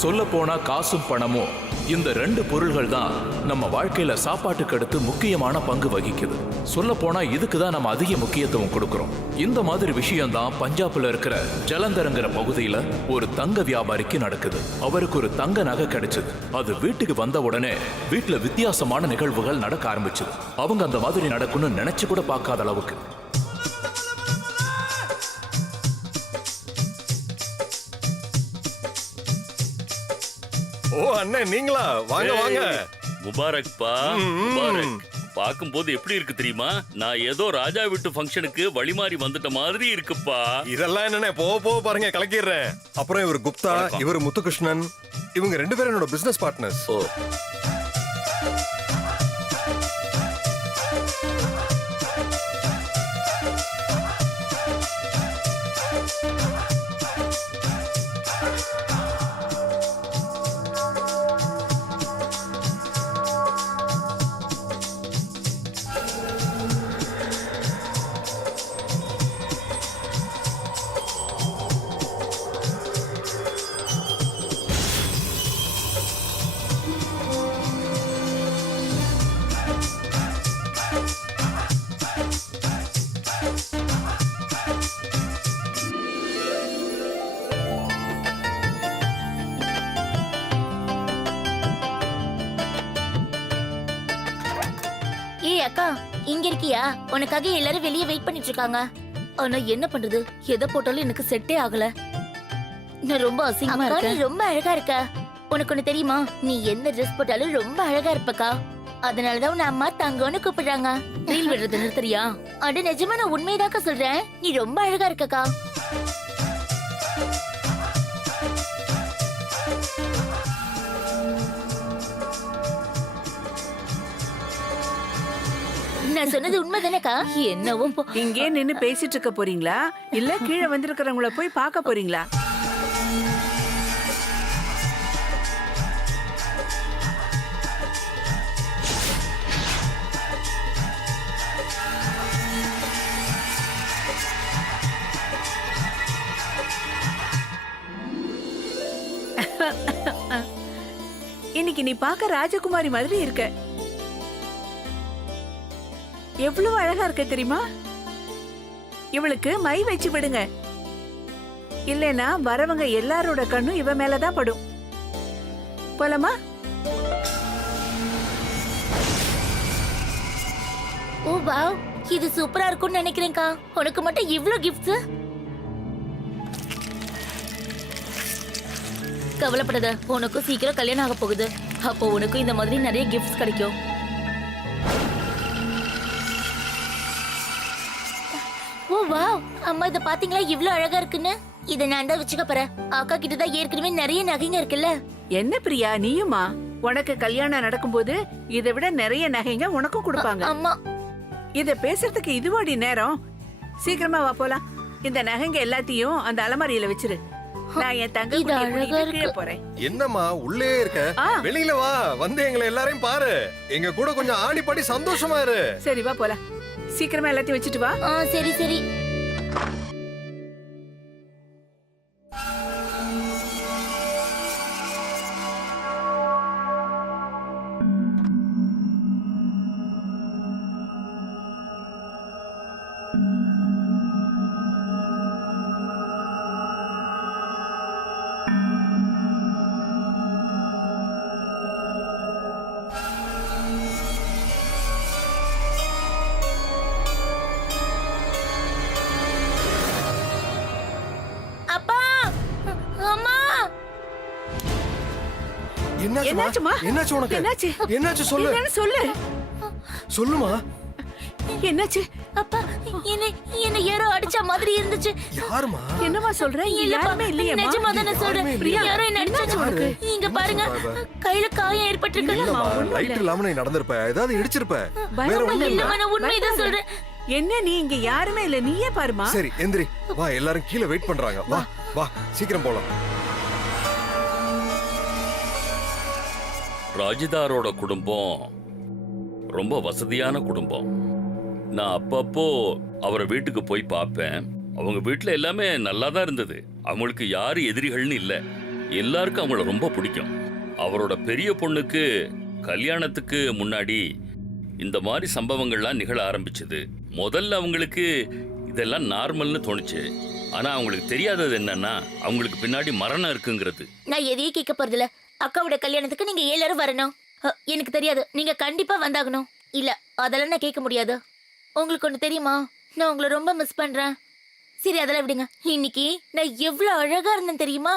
சொல்ல போனா காசும் பணமும் இந்த ரெண்டு பொருள்கள் தான் நம்ம வாழ்க்கையில சாப்பாட்டுக்கு அடுத்து முக்கியமான பங்கு வகிக்குது. சொல்ல போனா இதுக்கு தான் நம்ம அதிக முக்கியத்துவம் கொடுக்கிறோம். இந்த மாதிரி விஷயம் தான் பஞ்சாப்ல இருக்கிற ஜலந்தர்ங்கிற பகுதியில ஒரு தங்க வியாபாரிக்கு நடக்குது. அவருக்கு ஒரு தங்க நகை கிடைச்சது. அது வீட்டுக்கு வந்த உடனே வீட்டுல வித்தியாசமான நிகழ்வுகள் நடக்க ஆரம்பிச்சது. அவங்க அந்த மாதிரி நடக்கும்னு நினைச்சு கூட பார்க்காத அளவுக்கு. ஓ அண்ணே, நீங்களா? வாங்க வாங்க. முபாரக் பா, முபாரக். பாக்கும்போது எப்படி இருக்கு தெரியுமா? நான் ஏதோ ராஜா வீட்டு ஃபங்க்ஷனுக்கு வழிமாறி வந்துட்ட மாதிரி இருக்குப்பா. இதெல்லாம் என்னண்ணே, போக பாருங்க, கலக்கிடுறேன். அப்புறம் இவர் குப்தா, இவர் முத்துகிருஷ்ணன். இவங்க 2 பேரும் என்னோட பிசினஸ் பார்ட்னர்ஸ். ஓ, ஏய் அக்கா, இங்க இருக்கியா? உனக்காக எல்லாரும் வெளியே வெயிட் பண்ணிட்டு இருக்காங்க. ஆனா என்ன பண்றது, எதை போட்டாலும் எனக்கு செட்டே ஆகல. நான் ரொம்ப அசிங்கமா இருக்கேன். நீ ரொம்ப அழகா இருக்க. உனக்கு ஒண்ணு தெரியுமா? நீ எந்த ட்ரெஸ் போட்டாலும் ரொம்ப அழகா இருப்பக்கா. அதனாலதான் உன் அம்மா தங்கன்னு கூப்பிடுறாங்க. ரீல் விடுறது நிறுத்தறியா? அட நிஜமா நான் உண்மையதாக்கா சொல்றேன். நீ ரொம்ப அழகா இருக்கக்கா. நான் சொன்னது உண்மைதானக்கா? என்னவோ இங்கே நின்னு பேசிட்டு இருக்க போறீங்களா இல்ல கீழே வந்திருக்கிறவங்கள போய் பார்க்க போறீங்களா? இன்னைக்கு நீ பார்க்க ராஜகுமாரி மாதிரி இருக்க. எவ்வளவு அழகா இருக்க தெரியுமா? இவளுக்கு மை வச்சு விடுங்க, இல்லைன்னா வரவங்க எல்லாரோட கண்ணும் இவ மேலதான் படும். போலாமா? ஓ வாவ், இது சூப்பரா இருக்கும்னு நினைக்கிறேன்க்கா. உனக்கு மட்டும் இவ்ளோ கிஃப்ட்ஸ்? கவலைப்படாத, உனக்கும் சீக்கிரம் கல்யாணம் ஆக போகுது. அப்போ உனக்கும் இந்த மாதிரி நிறைய கிஃப்ட்ஸ் கிடைக்கும். ஓ வாவ், அம்மா இத பாத்தீங்களா இவ்ளோ அழகா இருக்குன்னு? இத நான் தான் வச்சுக்க போறேன். அக்கா கிட்ட தான் ஏற்கனவே நிறைய நகைங்க இருக்குல்ல. என்ன பிரியா, நீயுமா? உனக்கு கல்யாணம் நடக்கும்போது இதை விட நிறைய நகைங்க உனக்கும் கொடுப்பாங்க. அம்மா, இத பேசுறதுக்கு இதுவாடி நேரம்? சீக்கிரமா வா போலாம். இந்த நகைங்க எல்லாத்தையும் அந்த அலமாரியில வச்சிரு. நான் என் தங்க இது அழகா இருக்கு. போறேன். என்னம்மா உள்ளே இருக்க? வெளியில வா, வந்து எங்களை எல்லாரையும் பாரு. எங்க கூட கொஞ்சம் ஆடி பாடி சந்தோஷமா இரு. சரி வா போலாம். சீக்கிரமா எல்லாத்தையும் வச்சுட்டு வா. சரி சரி. என்னாச்சுமா? என்னாச்சு உனக்கு? என்னாச்சு? என்னாச்சு சொல்லு. என்னன்னு சொல்லு. சொல்லுமா. என்னாச்சு? அப்பா, என்ன யாரோ அடிச்ச மாதிரி இருந்துச்சு. யாருமா? என்னமா சொல்ற? யாருமே இல்லையேம்மா. நிஜமா தான் நான் சொல்றேன். யாரோ என்ன அடிச்சாச்சு உனக்கு. இங்க பாருங்க, கையில காயம் ஏற்பட்டிருக்கு. லைட் இல்லாம நீ நடந்திருப்ப, ஏதாவது இடிச்சிருப்ப. வேற ஒண்ணும் இல்ல. நான் உண்மைதான் சொல்றேன். என்ன நீ இங்க யாருமே இல்ல, நீயே பாருமா. சரி எந்திரி வா, எல்லாரும் கீழே வெயிட் பண்றாங்க. வா வா, சீக்கிரம் போலாம். ராஜிதாரோட குடும்பம் ரொம்ப வசதியான குடும்பம். நான் அப்பப்போ அவரை வீட்டுக்கு போய் பார்ப்பேன். அவங்க வீட்டுல எல்லாமே நல்லா தான் இருந்தது. அவங்களுக்கு யாரு எதிரிகள்னு இல்ல. எல்லாருக்கும் அவங்கள ரொம்ப பிடிக்கும். அவரோட பெரிய பொண்ணுக்கு கல்யாணத்துக்கு முன்னாடி இந்த மாதிரி சம்பவங்கள்லாம் நிகழ ஆரம்பிச்சது. முதல்ல அவங்களுக்கு இதெல்லாம் நார்மல்னு தோணுச்சு. ஆனா அவங்களுக்கு தெரியாதது என்னன்னா அவங்களுக்கு பின்னாடி மரணம் இருக்குங்கிறது. நான் எதையும் கேட்க போறதில்ல. அக்காவோட கல்யாணத்துக்கு நீங்க எல்லாரும் வரணும். எனக்கு தெரியாது, நீங்க கண்டிப்பா வந்தாகணும். இல்ல அதெல்லாம் நான் கேட்க முடியாது. உங்களுக்கு ஒண்ணு தெரியுமா, நான் உங்களை ரொம்ப மிஸ் பண்றேன். சரி அதெல்லாம் விடுங்க. இன்னைக்கு நான் எவ்வளவு அழகா இருந்தேன் தெரியுமா?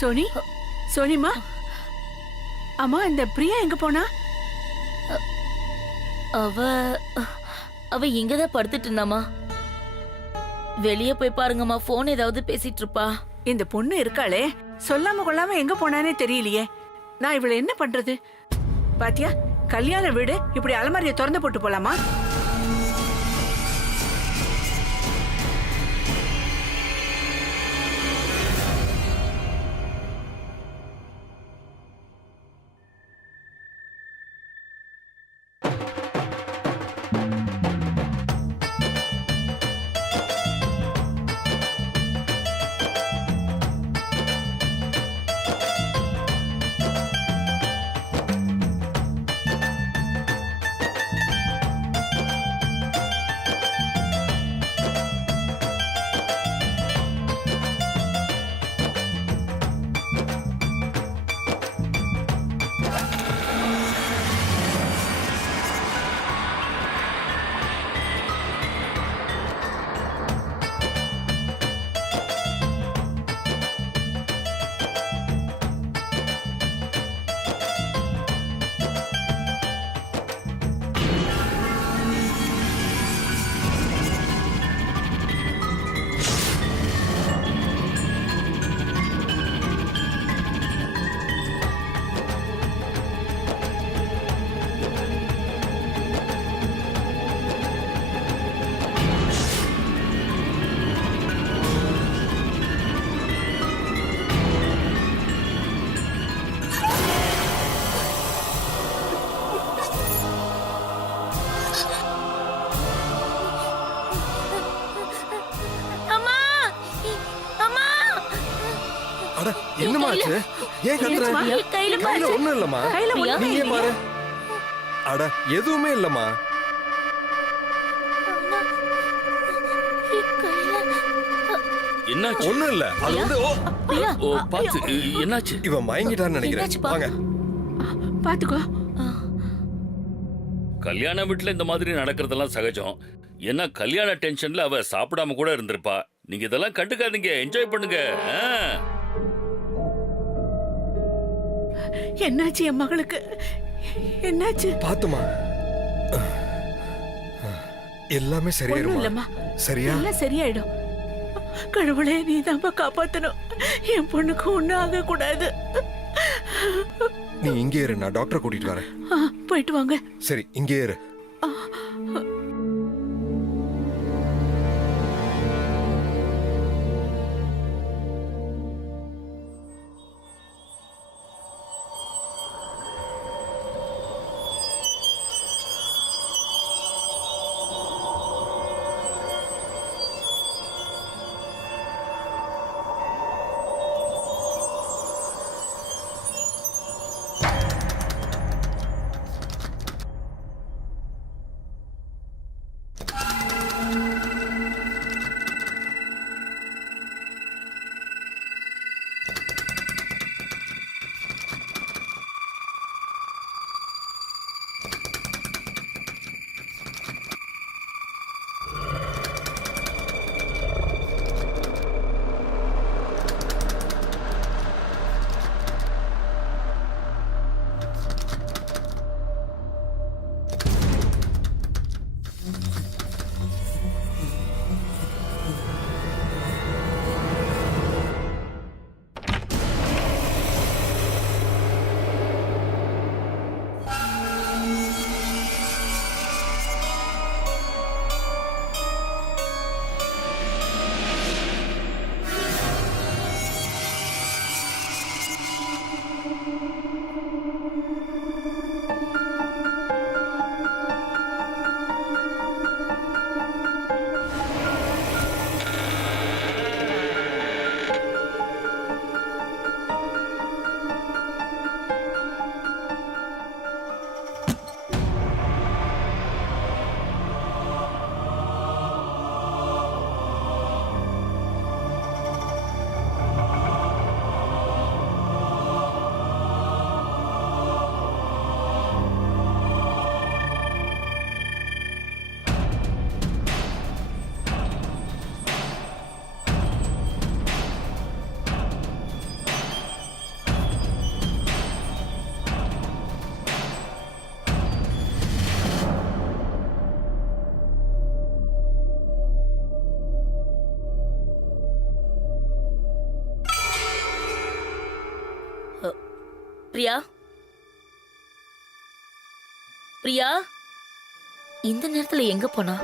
சோனி, சோனிமா, அம்மா இந்த பிரியா எங்க போனா? அவ அவ இங்கதான் படுத்துட்டு இருந்தாமா. வெளியே போய் பாருங்கம்மா, போன் ஏதாவது பேசிட்டு இருப்பா. இந்த பொண்ணு இருக்காளே, சொல்லாம கொள்ளாம எங்க போனானே தெரியலையே. நான் இவள என்ன பண்றது? பாத்தியா, கல்யாண வீடு இப்படி அலமாரியை திறந்து போட்டு போலாமா? அட என்னமா ஆச்சு? ஏன் கத்துற? கையில கையில ஒண்ணும் இல்லம்மா. கையில ஒண்ணுமே நீயே இல்லையே. பாரு. அட எதுவுமே இல்லம்மா. என்னாச்சு? ஒண்ணும் இல்ல. அது வந்து ஓ பாத்து, என்னாச்சு? இவன் மயங்கிட்டான்னு நினைக்கிறேன். என்னாச்சுப்பா? வாங்க. பாத்துக்கோ. கல்யாண வீட்டுல இந்த மாதிரி நடக்கிறதெல்லாம் சகஜம். ஏன்னா கல்யாண டென்ஷன்ல அவ சாப்பிடாம கூட இருந்திருப்பா. நீங்க இதெல்லாம் கண்டுக்காதீங்க, என்ஜாய் பண்ணுங்க. என்னாச்சு என் மகளுக்கு? என்னாச்சு? பாத்துமா. எல்லாமே ஒண்ணும் சரியாயிருமா? இல்லம்மா, சரியா? எல்லாம் சரியாயிடும். கடவுளே, நீ தான் காப்பாத்தணும். என் பொண்ணுக்கு ஒண்ணும் ஆக கூடாது. நீ இங்கே இரு, நான் டாக்டரை கூட்டிட்டு வரேன். போயிட்டு வாங்க. சரி இங்கே இரு. பிரியா பிரியா இந்த நேரத்துல எங்க போனா?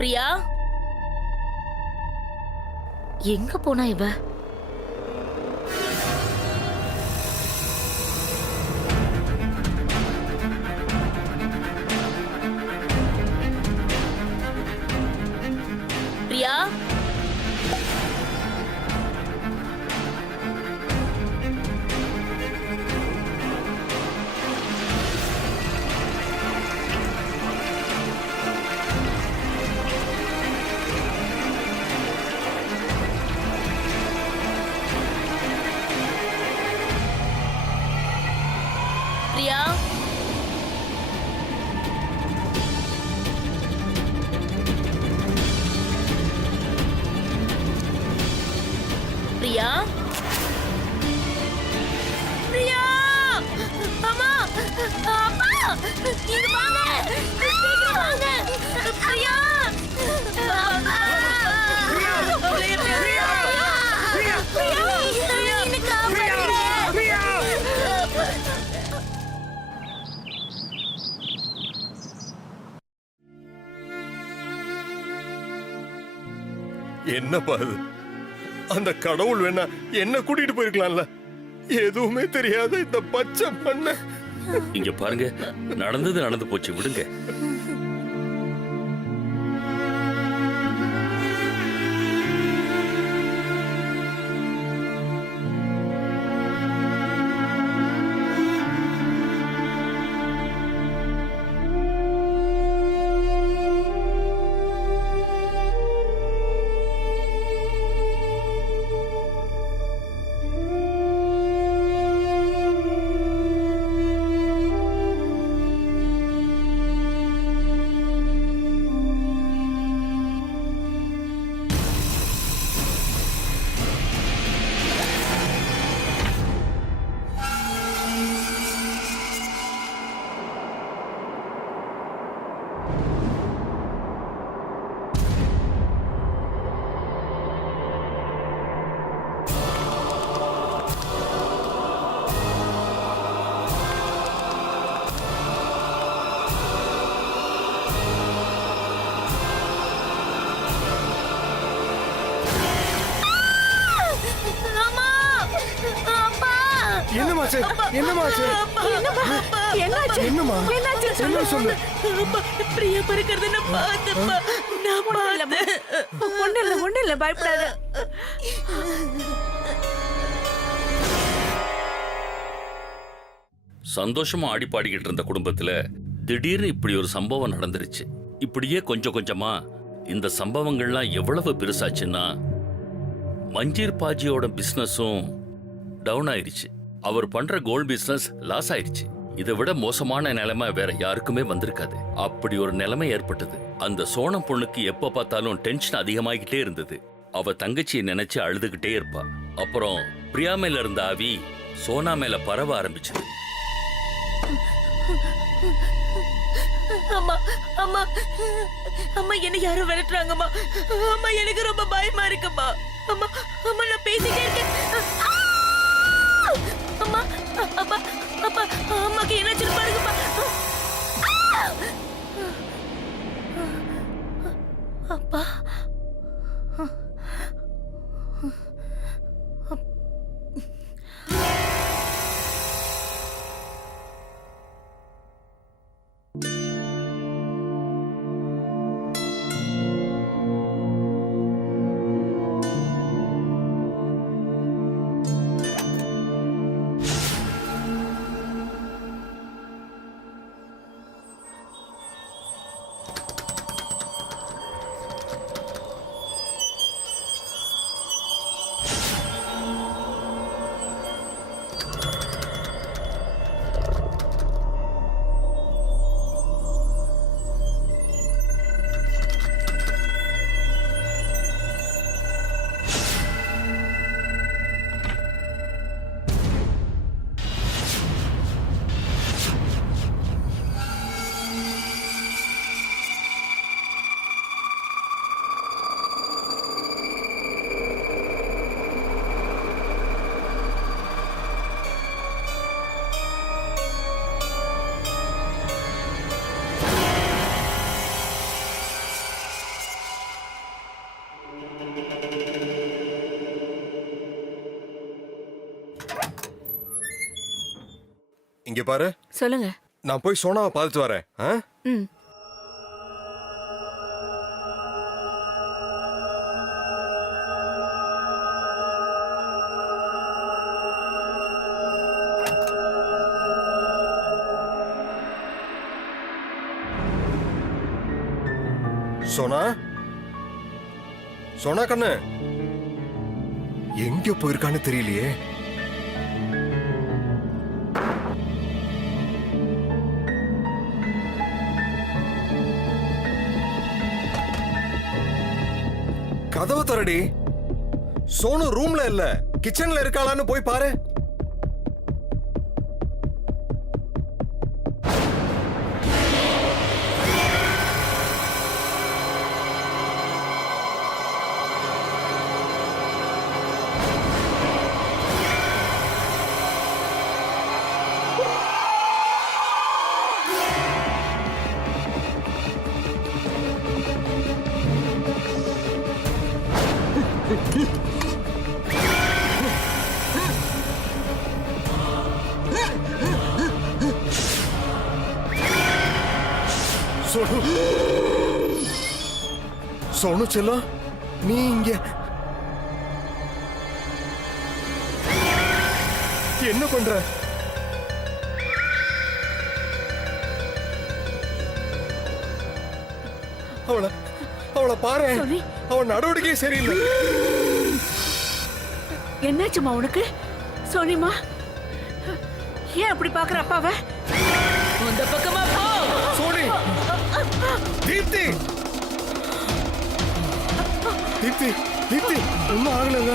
பிரியா எங்க போனா இவ? பிரியா பிரியா பிரியா பிரியா அம்மா அப்பா இங்க வாங்க சீக்கிரம் வாங்க பிரியா அம்மா பிரியா பிரியா பிரியா பிரியா என்ன காப்பாத்துங்க பிரியா என்னப்பா இது? அந்த கடவுள் வேணா என்ன கூட்டிட்டு போயிருக்கலாம்ல. எதுவுமே தெரியாத இந்த பச்சை மண்ண. இங்க பாருங்க, நடந்தது நடந்து போச்சு, விடுங்க. என்னமாச்சு? என்னமாச்சு? என்னாச்சு? என்னமா? என்னாச்சு? என்ன சொல்லு. பிரியா பறக்கிறது நான் பார்த்தேன்ப்பா. நான் பார்த்தேன். ஒண்ணு இல்ல பயப்படாத. சந்தோஷமா ஆடி பாடிக்கிட்டு இருந்த குடும்பத்துல திடீர்னு இப்படி ஒரு சம்பவம் நடந்துருச்சு. இப்படியே கொஞ்சம் கொஞ்சமா இந்த சம்பவங்கள்லாம் எவ்வளவு பெருசாச்சுன்னா, மஞ்சீர் பாஜியோட பிசினஸும் டவுன் ஆயிருச்சு. அவர் பண்ற கோல்ட் பிசினஸ் லாஸ் ஆயிருச்சு. இதை விட மோசமான நிலைமை வேற யாருக்குமே வந்திருக்காது. அப்படி ஒரு நிலைமை ஏற்பட்டது. அந்த சோனம் பொண்ணுக்கு எப்ப பார்த்தாலும் டென்ஷன் அதிகமாகிட்டே இருந்தது. அவ தங்கச்சியை நினைச்சு அழுதுகிட்டே இருப்பா. அப்புறம் பிரியா மேல இருந்த ஆவி சோனா மேல பரவ ஆரம்பிச்சது. அம்மா அம்மா அம்மா என்ன யாரும் விரட்டுறாங்கம்மா. அம்மா எனக்கு ரொம்ப பயமா இருக்குமா. அம்மா அம்மா நான் பேசிட்டே இருக்கேன். அம்மா அப்பா அப்பா அம்மாக்கு என்னாச்சு பாருங்கப்பா. அப்பா இங்க பாரு, சொல்லுங்க. நான் போய் சோனாவை பார்த்துட்டு வரேன். ஆ? ம். சோனா, சோனா கண்ணு எங்க போயிருக்கான்னு தெரியலையே. கதவு தரடி. சோனு ரூம்ல இல்ல, கிச்சன்ல இருக்காளான்னு போய் பாரு. சோனு, சோனு செல்லம், நீ இங்க என்ன பண்ற? அவளை அவளை பாரு, சோனி. அவன் நடவடிக்கை சரியில்லை. என்னாச்சுமா உனக்கு? சோனிமா, ஏன் அப்படி பாக்குற அப்பாவை? அந்த பக்கமா போ. சோனி, தீப்தி, தீப்தி, தீப்தி, ஒன்னும் ஆகலைங்க.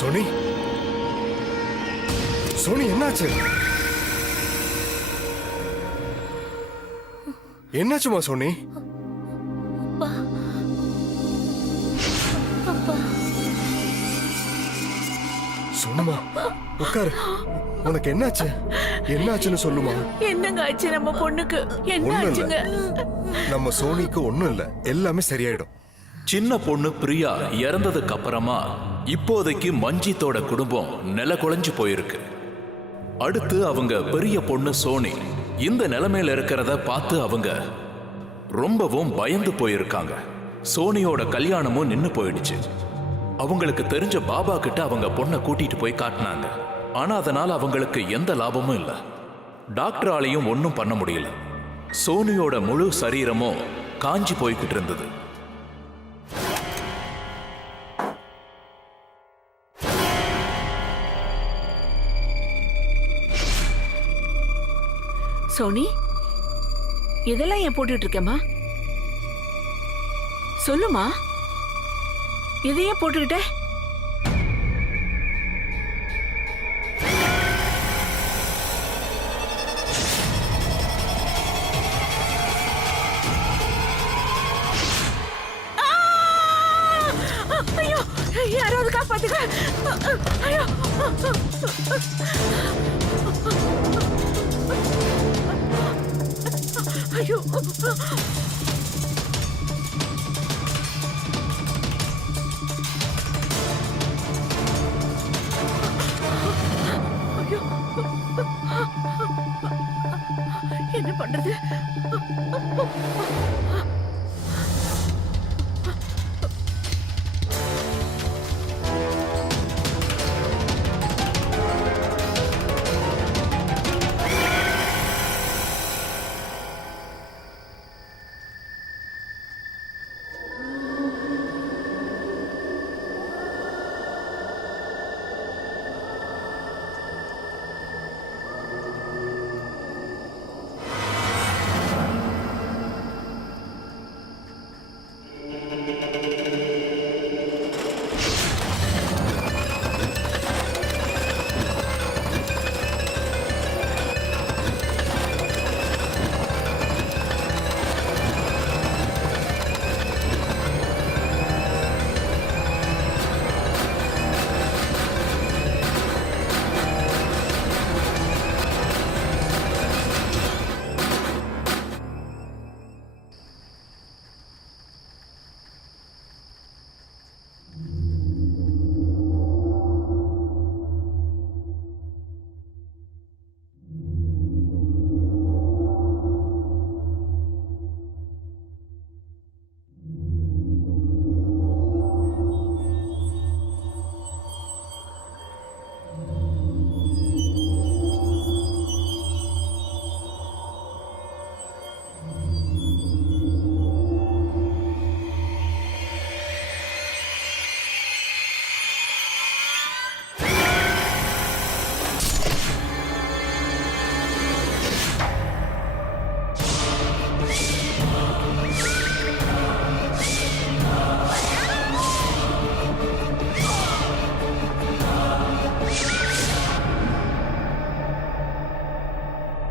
சோனி, சோனி என்னாச்சு? என்னாச்சுமா சோனி? சோனுமா, உட்காரு. உனக்கு என்னாச்சு? என்னாச்சுன்னு சொல்லுமா. என்னங்க ஆச்சு நம்ம பொண்ணுக்கு? என்ன ஒண்ணும் இல்ல, ஆச்சுங்க? நம்ம சோனிக்கு ஒண்ணும் இல்ல, எல்லாமே சரியாயிடும். சின்ன பொண்ணு பிரியா இறந்ததுக்கு அப்புறமா இப்போதைக்கு மஞ்சித்தோட குடும்பம் நில குலைஞ்சு போயிருக்கு. அடுத்து அவங்க பெரிய பொண்ணு சோனி இந்த நிலைமையில இருக்கிறத பார்த்து அவங்க ரொம்பவும் பயந்து போயிருக்காங்க. சோனியோட கல்யாணமும் நின்னு போயிடுச்சு. அவங்களுக்கு தெரிஞ்ச பாபா கிட்ட அவங்க பொண்ணை கூட்டிட்டு போய் காட்டினாங்க. ஆனா அதனால அவங்களுக்கு எந்த லாபமும் இல்ல. டாக்டராலையும் ஒன்னும் பண்ண முடியல. சோனியோட முழு சரீரமும் காஞ்சி போய்கிட்டு இருந்தது. சோனி, இதெல்லாம் ஏன் போட்டுட்டு இருக்கேம்மா? சொல்லுமா, இதையே போட்டுக்கிட்ட? ஐயோ, யாராவது காப்பாத்துங்க. ஐயோ, ஐயோ, என்ன பண்றது?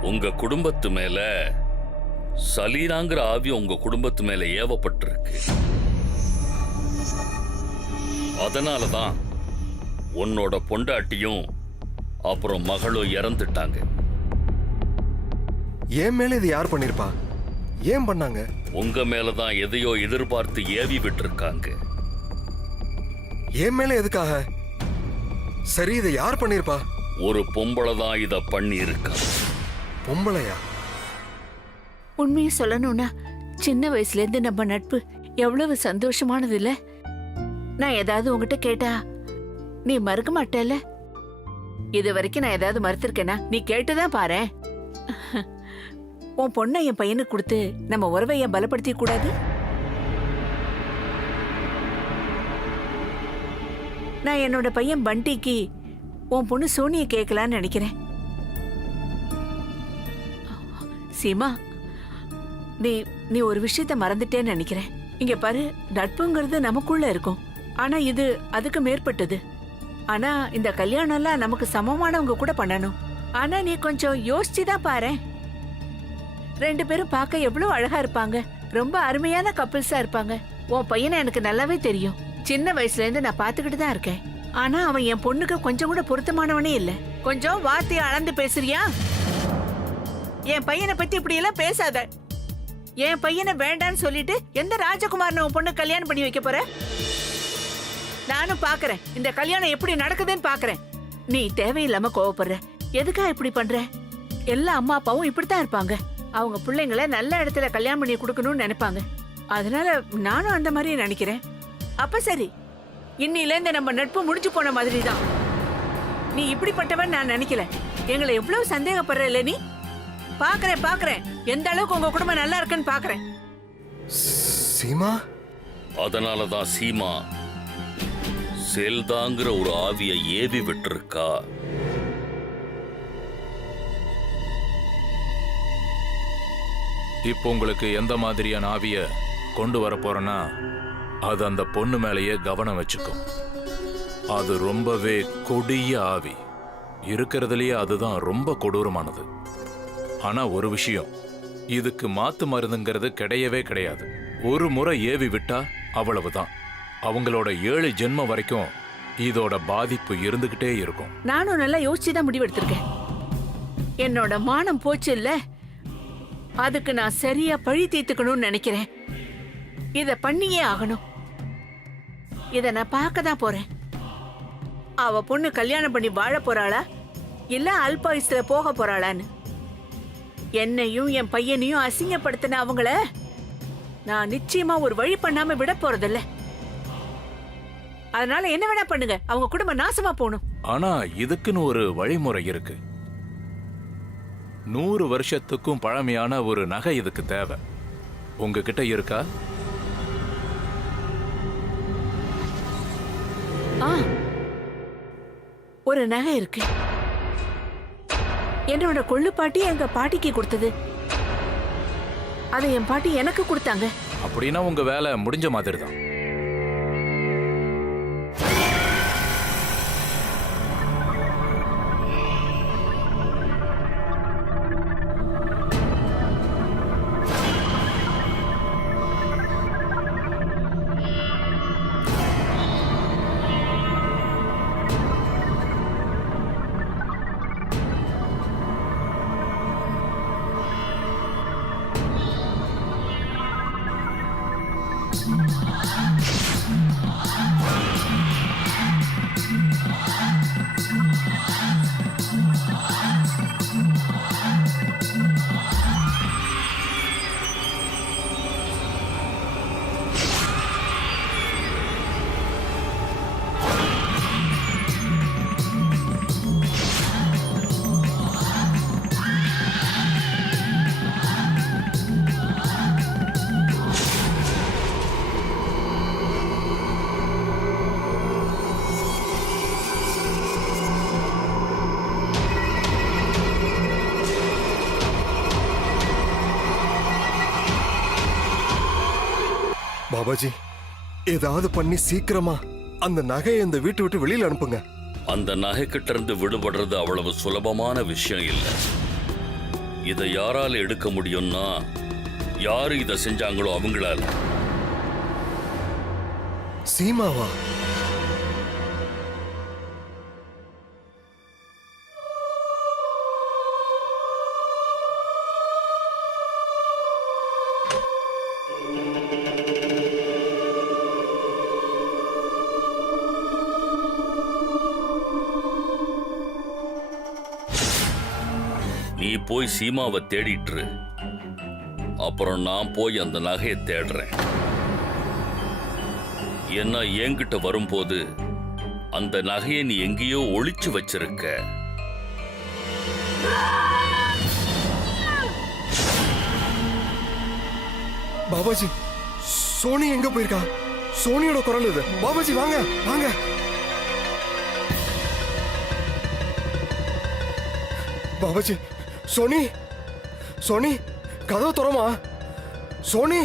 உங்க குடும்பத்து மேல சலீனாங்கிற ஆவி உங்க குடும்பத்து மேல ஏவப்பட்டிருக்கு. அதனாலதான் உன்னோட பொண்டாட்டியும் அப்புறம் மகளும் இறந்துட்டாங்க. என் மேல இது யார் பண்ணிருப்பா? ஏன் பண்ணாங்க? உங்க மேலதான் எதையோ எதிர்பார்த்து ஏவி விட்டுருக்காங்க. என் மேல எதுக்காக? சரி, இதை யார் பண்ணிருப்பா? ஒரு பொம்பளை தான் இத பண்ணி இருக்கா. பொம்பளையா? உண்மையை சொல்லணும்னா சின்ன வயசுல இருந்து நம்ம நட்பு எவ்வளவு சந்தோஷமானது இல்ல? நான் ஏதாவது உங்ககிட்ட கேட்டா நீ மறுக்க மாட்டேல்ல? இது வரைக்கும் நான் ஏதாவது மறுத்திருக்கேனா? நீ கேட்டுதான் பாரு. உன் பொண்ணை என் பையனுக்கு கொடுத்து நம்ம உறவை ஏன் பலப்படுத்தி கூடாது? நான் என்னோட பையன் பண்டிக்கு உன் பொண்ணு சோனிய கேட்கலான்னு நினைக்கிறேன். சீமா, நீ ஒரு விஷயத்த மறந்துட்டேன்னு நினைக்கிறேன். இங்க பாரு, நட்புங்கிறது நமக்குள்ள இருக்கும். ஆனா இது அதுக்கு மேற்பட்டது. ஆனா இந்த கல்யாணம் எல்லாம் நமக்கு சமமானவங்க கூட பண்ணணும். ஆனா நீ கொஞ்சம் யோசிச்சுதான் பாரு. 2 பேரும் பார்க்க எவ்வளவு அழகா இருப்பாங்க. ரொம்ப அருமையான கப்பிள்ஸா இருப்பாங்க. உன் பையனை எனக்கு நல்லாவே தெரியும். சின்ன வயசுல இருந்து நான் பாத்துக்கிட்டு தான் இருக்கேன். ஆனா அவன் என் பொண்ணுக்கு கொஞ்சம் கூட பொருத்தமானவனே இல்ல. கொஞ்சம் வார்த்தையை அளந்து பேசுறியா? என் பையனை பத்தி இப்படி எல்லாம் பேசாத. என் பையனை வேண்டான்னு சொல்லிட்டு எந்த ராஜகுமாரனை உன் பொண்ணு கல்யாணம் பண்ணி வைக்க போற? நானும் பாக்குறேன் இந்த கல்யாணம் எப்படி நடக்குதுன்னு பாக்குறேன். நீ தேவையில்லாம கோவப்படுற. எதுக்கா இப்படி பண்ற? எல்லா அம்மா அப்பாவும் இப்படித்தான் இருப்பாங்க. அவங்க பிள்ளைங்களை நல்ல இடத்துல கல்யாணம் பண்ணி கொடுக்கணும்னு நினைப்பாங்க. அதனால நானும் அந்த மாதிரியே நினைக்கிறேன். அப்ப சரி, இன்னில இருந்து நம்ம நட்பு முடிஞ்சு போன மாதிரி தான். நீ இப்படிப்பட்டவன் நான் நினைக்கல. எங்களை எவ்வளவு சந்தேகப்படுற இல்ல நீ? பாக்குறேன் எந்த அளவுக்கு உங்க குடும்பம் நல்லா இருக்குன்னு பாக்குறேன். சீமா? அதனாலதான் சீமா செல்தாங்கிற ஒரு ஆவியை ஏவி விட்டுருக்கா. இப்போ உங்களுக்கு எந்த மாதிரியான ஆவிய கொண்டு வர போறேன்னா அது அந்த பொண்ணு மேலேயே கவனம் வச்சுக்கும். அது ரொம்பவே கொடிய ஆவி. இருக்கிறதுலயே அதுதான் ரொம்ப கொடூரமானது. ஆனா ஒரு விஷயம், இதுக்கு மாத்து மருந்துங்கிறது கிடையவே கிடையாது. ஒரு முறை ஏவி விட்டா அவ்வளவுதான். அவங்களோட 7 ஜென்மம் வரைக்கும் இதோட பாதிப்பு இருந்துகிட்டே இருக்கும். நானும் நல்லா யோசிச்சுதான் முடிவெடுத்திருக்கேன். என்னோட மானம் போச்சு இல்ல, அதுக்கு நான் சரியா பழி தீர்த்துக்கணும்னு நினைக்கிறேன். இத பண்ணியே ஆகணும். இத நான் பார்க்க தான் போறேன். அவ பொண்ணு கல்யாணம் பண்ணி வாழ போறாளா இல்ல அல்பாயுஸ்ல போக போறாளான்னு. என்னையும் என் பையனையும் அசிங்கப்படுத்தின அவங்கள நான் நிச்சயமா ஒரு வழி பண்ணாம விட போறதில்ல. அதனால என்ன வேணா பண்ணுங்க, அவங்க குடும்பம் நாசமா போகணும். ஆனா இதுக்குன்னு ஒரு வழிமுறை இருக்கு. 100 வருஷத்துக்கும் பழமையான ஒரு நகை இதுக்கு தேவை. உங்ககிட்ட இருக்கா? ஒரு நகை இருக்கு. என்னோட கொள்ளு பாட்டி எங்க பாட்டிக்கு கொடுத்தது. அதை என் பாட்டி எனக்கு கொடுத்தாங்க. அப்படின்னா உங்க வேலை முடிஞ்ச மாதிரி தான். பாபாஜி, ஏதாவது பண்ணி சீக்கிரமா அந்த நகையை இந்த வீட்டை விட்டு வெளியில அனுப்புங்க. அந்த நகைக்கிட்ட இருந்து விடுபடுறது அவ்வளவு சுலபமான விஷயம் இல்லை. இதை யாரால எடுக்க முடியும்னா யாரு இதை செஞ்சாங்களோ அவங்களால. சீமாவா? நீ போய் சீமாவை தேடிட்டு அப்புறம் நான் போய் அந்த நகையை தேடுறேன். ஏன்னா என்கிட்ட வரும்போது அந்த நகையை நீ எங்கேயோ ஒளிச்சு வச்சிருக்க. பாபாஜி, சோனி எங்க போயிருக்கா? சோனியோட குரல் இது. பாபாஜி வாங்க வாங்க. பாபாஜி, சோனி சோனி கதவு திறமா. சோனி.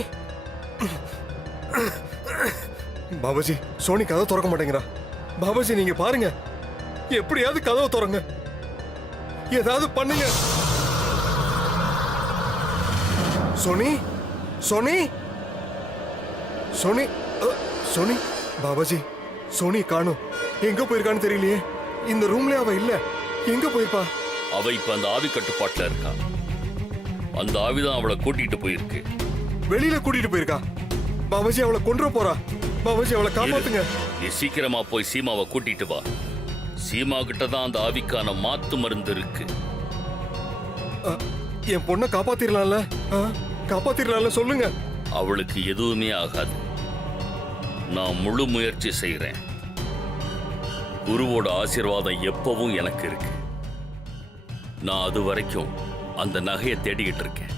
பாபாஜி, சோனி கதவு திறக்க மாட்டேங்கிறா. பாபாஜி நீங்க பாருங்க, எப்படியாவது கதவை திறங்க, ஏதாவது பண்ணுங்க. சோனி சோனி சோனி சோனி. பாபாஜி, சோனி காணும். எங்க போயிருக்கான்னு தெரியலையே. இந்த ரூம்ல அவ இல்ல. எங்க போயிருப்பா? அவ இப்ப அந்த ஆவி கட்டுப்பாட்டுல இருக்கா. அந்த ஆவிதான் அவளை கூட்டிட்டு போயிருக்கு. வெளியில கூட்டிட்டு போயிருக்கா? பாபாஜி அவளை கொன்ற போறா. பாபாஜி அவளை காப்பாத்துங்க. நீ சீக்கிரமா போய் சீமாவை கூட்டிட்டு வா. சீமா கிட்ட தான் அந்த ஆவிக்கான மாத்து மருந்து இருக்கு. என் பொண்ணை காப்பாத்திரலாம்ல? காப்பாத்திரலாம்ல? சொல்லுங்க. அவளுக்கு எதுவுமே ஆகாது. நான் முழு முயற்சி செய்யறேன். குருவோட ஆசீர்வாதம் எப்பவும் எனக்கு இருக்கு. நான் அது வரைக்கும் அந்த நகையை தேடிக்கிட்டு இருக்கேன்.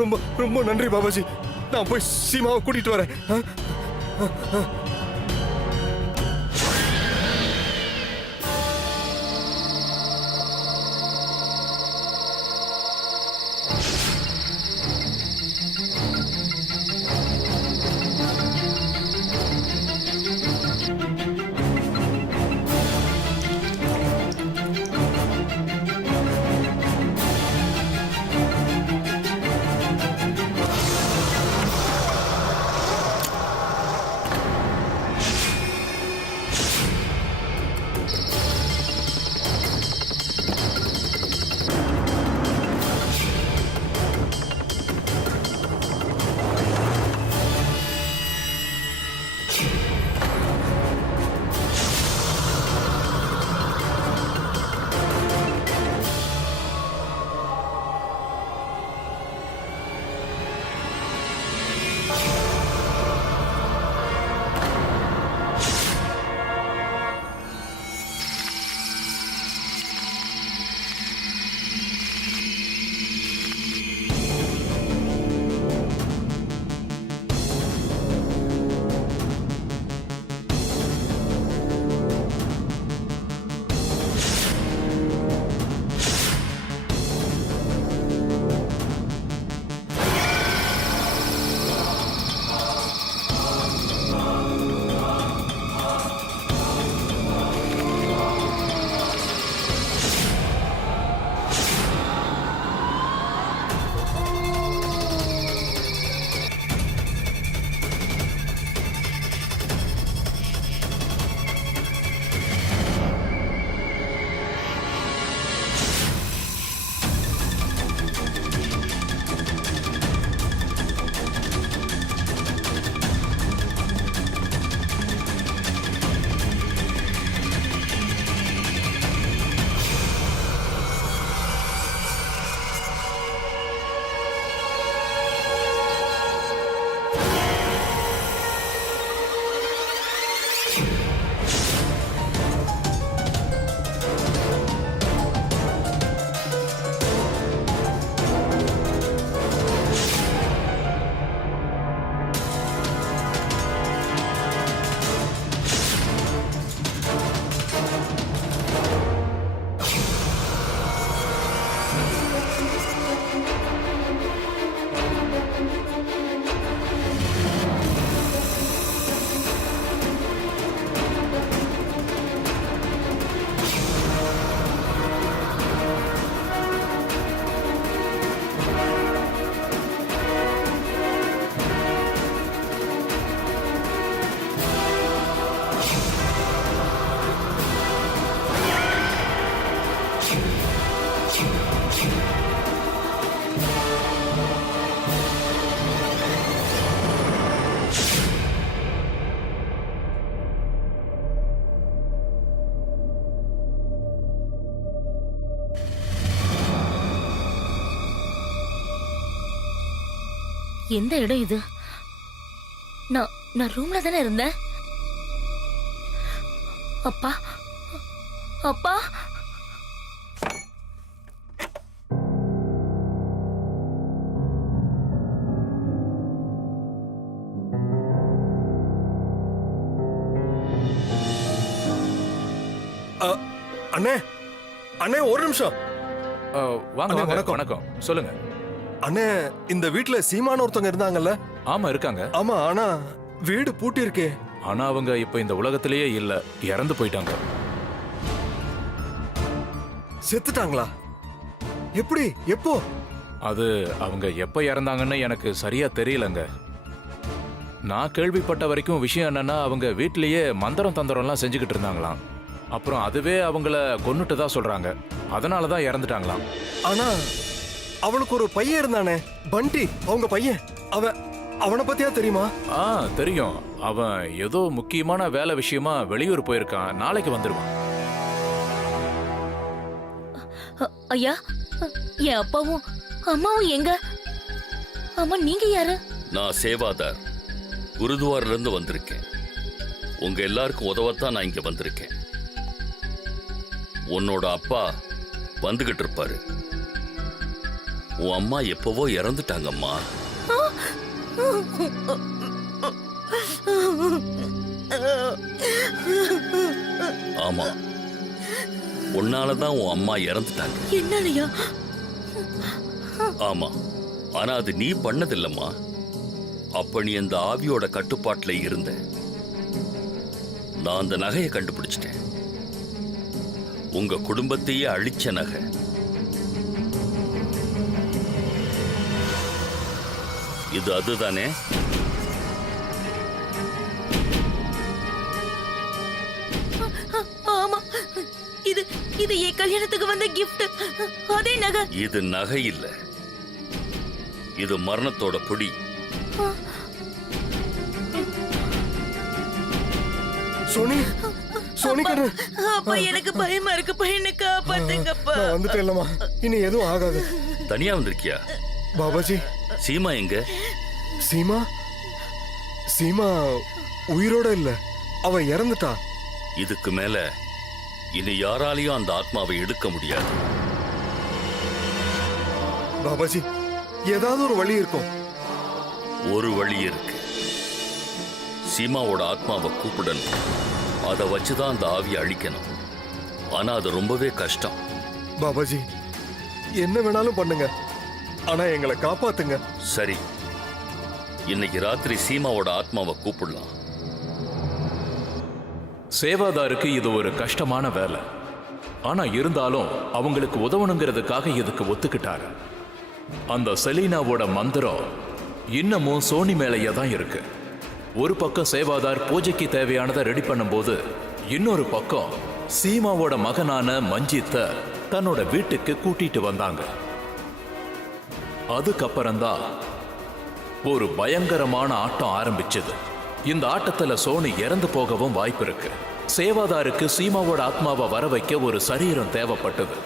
ரொம்ப ரொம்ப நன்றி பாபாஜி. நான் போய் சீமாவை கூட்டிட்டு வரேன். எந்த இடம் இது? நான் ரூம்ல தானே இருந்தேன். அப்பா, அப்பா. அண்ணே அண்ணே ஒரு நிமிஷம். வாங்க அண்ணே, வாங்க. வணக்கம். வணக்கம், சொல்லுங்க. அண்ணே, இந்த வீட்ல சீமான்னு ஒருத்தவங்க இருந்தாங்கல்ல? ஆமா, இருக்காங்க. ஆமா, ஆனா வீடு பூட்டி இருக்கே. ஆனா அவங்க இப்ப இந்த உலகத்திலேயே இல்ல, இறந்து போயிட்டாங்க. செத்துட்டாங்களா? எப்படி? எப்போ? அது அவங்க எப்ப இறந்தாங்கன்னு எனக்கு சரியா தெரியலங்க. நான் கேள்விப்பட்ட வரைக்கும் விஷயம் என்னன்னா, அவங்க வீட்லயே மந்திரம் தந்திரம்லாம் செஞ்சுக்கிட்டு இருந்தாங்களாம். அப்புறம் அதுவே அவங்கள கொன்னுட்டதா சொல்றாங்க. அதனாலதான் இறந்துட்டாங்களாம். ஆனா அவளுக்கு ஒரு பையன் இருந்தானே, பண்டி, அவங்க பையன். அவனை பத்தியா தெரியுமா? தெரியும். அவன் ஏதோ முக்கியமான வேலை விஷயமா வெளியூர் போயிருக்கான். நாளைக்கு வந்துருவான். ஐயா, என் அப்பாவும் அம்மாவும் எங்க? அம்மா, நீங்க யாரு? நான் சேவாதார், குருத்வாரில இருந்து வந்திருக்கேன். உங்க எல்லாருக்கும் உதவத்தான் நான் இங்க வந்திருக்கேன். உன்னோட அப்பா வந்துகிட்டு இருப்பாரு. உன் அம்மா எப்பவோ இறந்துட்டாங்கம்மா. ஆமா, உன்னாலதான் உன் அம்மா இறந்துட்டாங்க. என்னையா? ஆமா, ஆனா அது நீ பண்ணதில்லம்மா. அப்ப நீ அந்த ஆவியோட கட்டுப்பாட்டுல இருந்த. நான் அந்த நகையை கண்டுபிடிச்சிட்டேன். உங்க குடும்பத்தையே அழிச்ச நகை. இது அதுதானே? ஆமா, இது என் கல்யாணத்துக்கு வந்த கிஃப்ட். அதே நகை. இது நகை இல்ல, இது மரணத்தோட பொடி. சோனி, சோனி கண்ணு. அப்பா, எனக்கு பயமா இருக்கு. பையனை காப்பாத்துங்கப்பா. நான் வந்துட்டேன் இல்லம்மா, இனி எதுவும் ஆகாது. தனியா வந்திருக்கியா? பாபாஜி, சீமா எங்க? சீமா சீமா உயிரோட இல்ல, அவ இறந்துட்டா. இதுக்கு மேல இனி யாராலையும் அந்த ஆத்மாவை எடுக்க முடியாது. பாபாஜி, ஏதாவது ஒரு வழி இருக்கும். ஒரு வழி இருக்கு. சீமாவோட ஆத்மாவை கூப்பிடணும். அதை வச்சுதான் அந்த ஆவியை அழிக்கணும். ஆனா அது ரொம்பவே கஷ்டம். பாபாஜி, என்ன வேணாலும் பண்ணுங்க, ஆனா எங்களை காப்பாத்துங்க. சரி, இன்னைக்கு ராத்திரி சீமாவோட ஆத்மாவை கூப்பிடலாம். சேவாதாருக்கு இது ஒரு கஷ்டமான வேலை. ஆனா இருந்தாலும் அவங்களுக்கு உதவணுங்கிறதுக்காக இதுக்கு ஒத்துக்கிட்டாரு. அந்த செலீனாவோட மந்திரம் இன்னமும் சோனி மேலேயே தான் இருக்கு. ஒரு பக்கம் சேவாதார் பூஜைக்கு தேவையானதை ரெடி பண்ணும்போது, இன்னொரு பக்கம் சீமாவோட மகனான மஞ்சித்தை தன்னோட வீட்டுக்கு கூட்டிட்டு வந்தாங்க. அதுக்கப்புறம்தான் ஒரு பயங்கரமான ஆட்டம் ஆரம்பிச்சது. இந்த ஆட்டத்துல சோனி இறந்து போகவும் வாய்ப்பு இருக்கு. சேவாதாருக்கு சீமாவோட ஆத்மாவை வர வைக்க ஒரு சரீரம் தேவைப்பட்டது.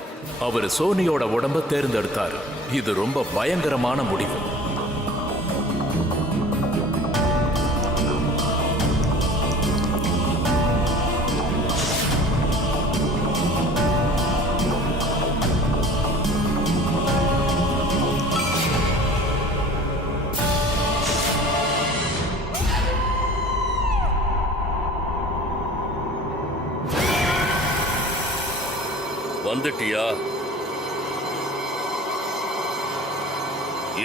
அவர் சோனியோட உடம்ப தேர்ந்தெடுத்தாரு. இது ரொம்ப பயங்கரமான முடிவு. வந்துட்டியா?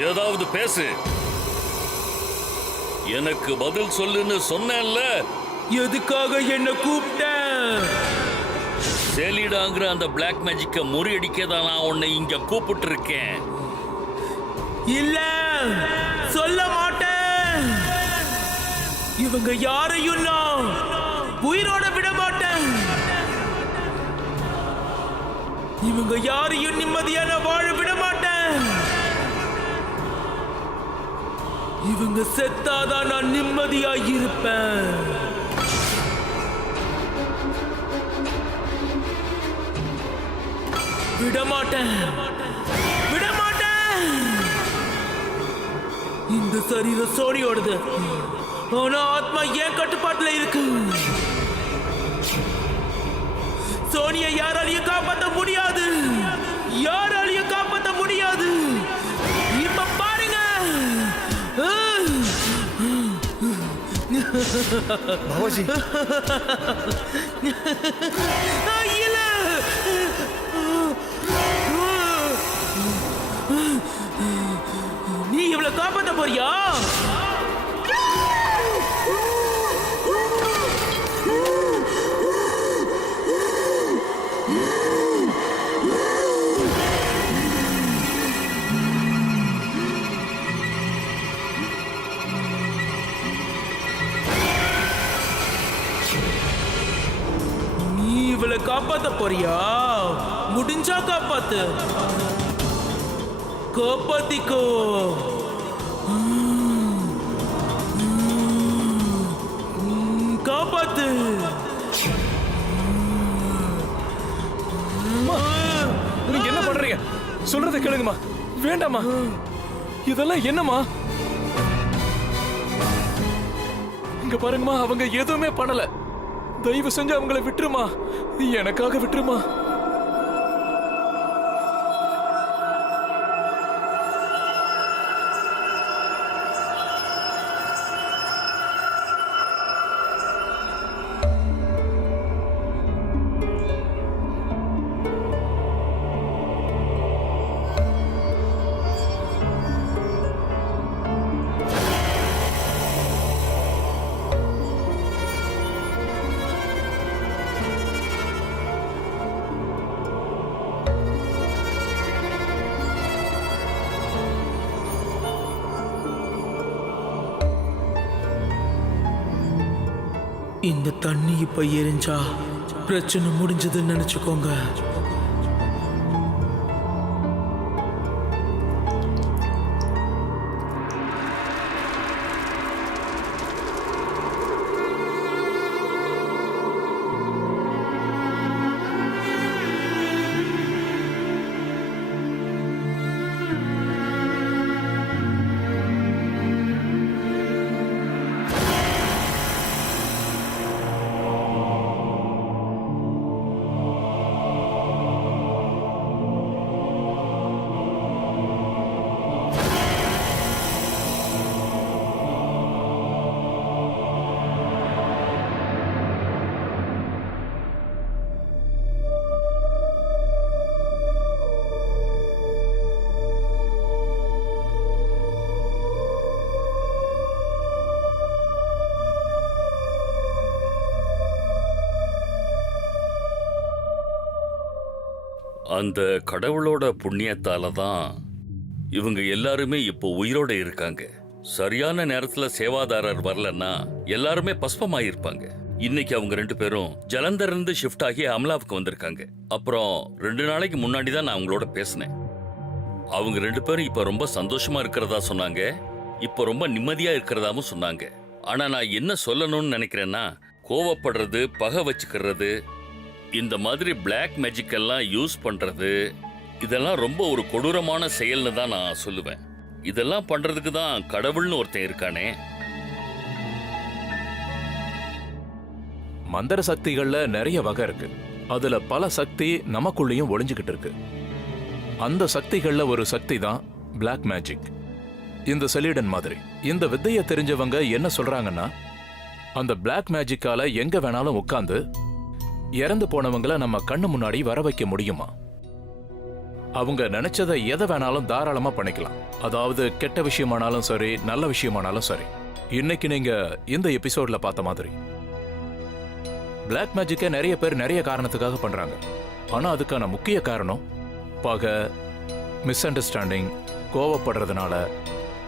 ஏதாவது பேசு. எனக்கு பதில் சொல்லுன்னு சொன்னேன்ல. எதுக்காக என்ன கூப்பிட்ட? சேலிடாங்கிற அந்த பிளாக் மேஜிக்க முறியடிக்க தான் நான் உன்னை இங்க கூப்பிட்டு இருக்கேன். இல்ல, சொல்ல மாட்டேன். இவங்க யாரையும் நான் உயிரோட விட மாட்டேன். இவங்க யாரையும் நிம்மதியான வாழ விட மாட்டேன். இவங்க செத்தாதான் நான் நிம்மதியா இருப்பேன். விட மாட்டேன், விட மாட்டேன். இந்த சரீரம் சோனியோடது, ஆனா ஆத்மா ஏன் கட்டுப்பாட்டுல இருக்கு. சோனியை யாராலையும் காப்பாற்ற முடியாது, யாராலையும் காப்பாற்ற முடியாது. இப்ப பாருங்க. பாபாஜி இல்ல, நீ இவளை காப்பாத்த போறியா? நீ இவளை காப்பாத்த போறியா? முடிஞ்சா காப்பாத்து, காப்பாத்திக்கோ. காப்பாத்து. நீங்க என்ன பண்றீங்க? சொல்றதை கேளுங்கம்மா. வேண்டாமா, இதெல்லாம் என்னம்மா? இங்க பாருங்கம்மா, அவங்க எதுவுமே பண்ணல. தயவு செஞ்சு அவங்கள விட்டுருமா, எனக்காக விட்டுருமா. இந்த தண்ணி இப்ப எரிஞ்சா பிரச்சனை முடிஞ்சதுன்னு நினைச்சுக்கோங்க. அந்த கடவுளோட புண்ணியத்தால தான் இவங்க எல்லாருமே இப்போ உயிரோட இருக்காங்க. சரியான நேரத்துல சேவாதாரர் வரலன்னா எல்லாருமே பஸ்பமாயிருப்பாங்க. இன்னைக்கு அவங்க 2 பேரும் ஜலந்தர் இருந்து ஷிஃப்ட் ஆகி அமலாவுக்கு வந்திருக்காங்க. அப்புறம் 2 நாளைக்கு முன்னாடி தான் நான் அவங்களோட பேசினேன். அவங்க 2 பேரும் இப்ப ரொம்ப சந்தோஷமா இருக்கிறதா சொன்னாங்க, இப்ப ரொம்ப நிம்மதியா இருக்கிறதாவும் சொன்னாங்க. ஆனா நான் என்ன சொல்லணும்னு நினைக்கிறேன்னா, கோவப்படுறது, பகை வச்சுக்கிறது, இந்த மாதிரி பிளாக் மேஜிக் எல்லாம் யூஸ் பண்றது, இதெல்லாம் ரொம்ப ஒரு கொடூரமான செயல்னு தான் நான் சொல்லுவேன். இதெல்லாம் பண்றதுக்கு தான் கடவுள்னு ஒருத்தன் இருக்கானே. மந்திர சக்திகள்ல நிறைய வகை இருக்கு. அதுல பல சக்தி நமக்குள்ளேயும் ஒளிஞ்சுக்கிட்டு இருக்கு. அந்த சக்திகள்ல ஒரு சக்தி தான் பிளாக் மேஜிக். இந்த செலிடன் மாதிரி இந்த வித்தையை தெரிஞ்சவங்க என்ன சொல்றாங்கன்னா, அந்த பிளாக் மேஜிக்கால எங்க வேணாலும் உட்கார்ந்து இறந்து போனவங்கள நம்ம கண்ணு முன்னாடி வர வைக்க முடியுமா? அவங்க நினைச்சதை எதை வேணாலும் தாராளமா பண்ணிக்கலாம். அதாவது கெட்ட விஷயமானாலும் சரி, நல்ல விஷயமானாலும் சரி. இன்னைக்கு நீங்க இந்த எபிசோட்ல பார்த்த மாதிரி பிளாக் மேஜிக்கை நிறைய பேர் நிறைய காரணத்துக்காக பண்றாங்க. ஆனா அதுக்கான முக்கிய காரணம் பகை, மிஸ் அண்டர்ஸ்டாண்டிங், கோவப்படுறதுனால,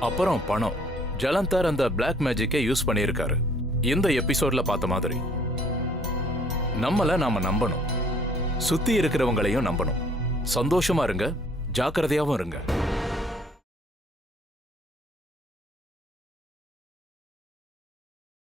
அப்புறம் பணம். ஜலந்தர் அந்த பிளாக் மேஜிக்கை யூஸ் பண்ணியிருக்காரு. இந்த எபிசோட்ல பார்த்த மாதிரி நம்மள நாம நம்பணும், சுத்தி இருக்கிறவங்களையும் நம்பணும். சந்தோஷமா இருங்க, ஜாக்கிரதையாவும் இருங்க.